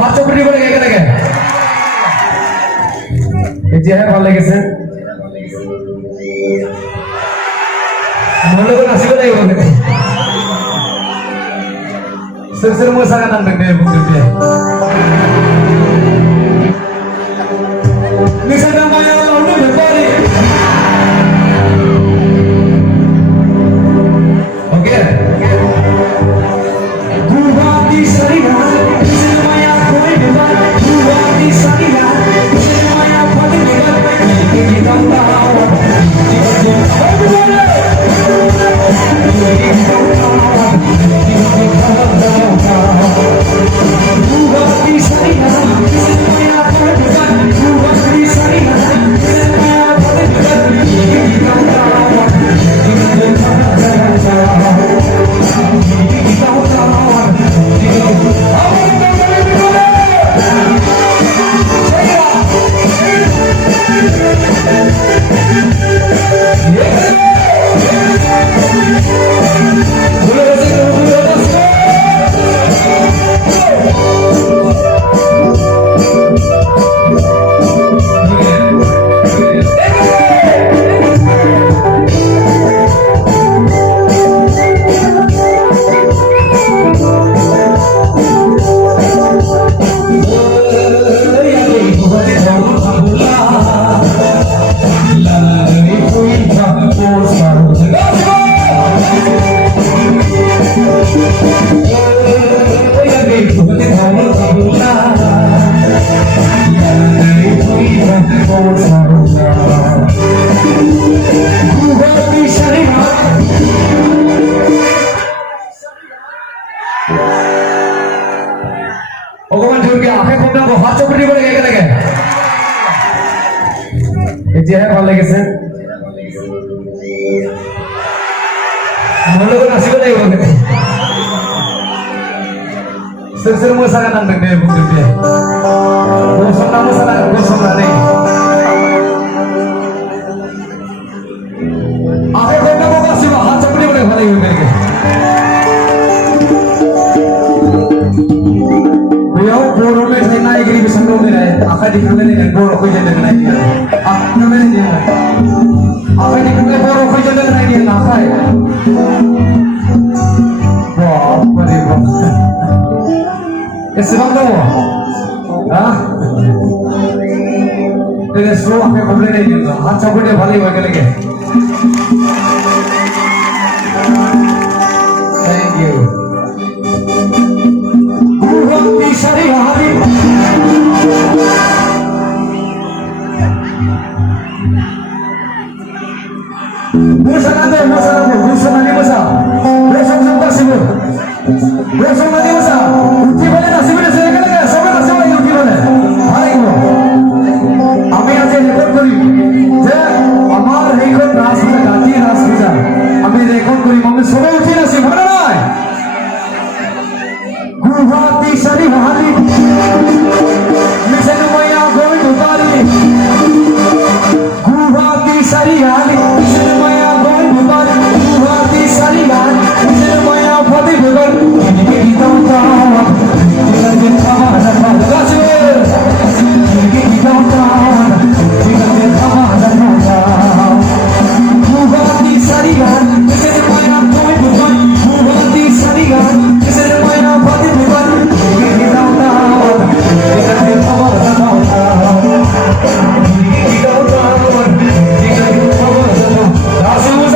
হাত চপড়ি করে এখানে গে এই যে ভালো লেগেছে মনে করে আসবে না এগুলো সিরসির মুসাকা নাম দেখতে বুঝতে নিশানা মায়া লন্ডন ব্যাপারে ওকে দুবাতি সরিয়া মায়া কোই বিবাদ দুবাতি সরিয়া মায়া কোই বিবাদ কি গঙ্গা ভগবান জোরকে আপে কোনটা হাত চপড়ি করে এখানে গে এই যে ভালো লেগেছে মনে করে আসবে না এগুলো সিরসির মুসাকা নাম দেখতে বুঝতে বসন নাম মুসাকা বসন না নেই আপে কোনটা আসবে হাত চপড়ি করে ভালো লাগবে Boro le sai naik ini bisa dong ni, apa di kana ni boro kau jadi naik ni, apa ni dia, apa di kana boro kau jadi naik ni apa ya? Wah, apa ni bro? Esok tu, ah? Ini semua apa boleh naik ni? Hak campur dia balik balik lagi. Thank you. Sari hari musa nanti musa besok sampai sibuk besok nanti musa uji balik nasi balik saya kena sama nasi balik uji balik hari ini kami aja rekod kuri je amar rekod ras kita ganti ras kita kami rekod kuri kami semua uji nasi mana naik Guwahati sari hari Misal maya koi dubari Guwahati sari hari Misal maya koi dubari Guwahati sari hari Misal maya pati bugar Ini kita tahu Kita kita ada kasih Ini kita tahu Kita kita ada Guwahati sari hari Misal maya koi dubari Guwahati sari hari Misal maya pati bugar Ini kita tahu Kita kita ada Aku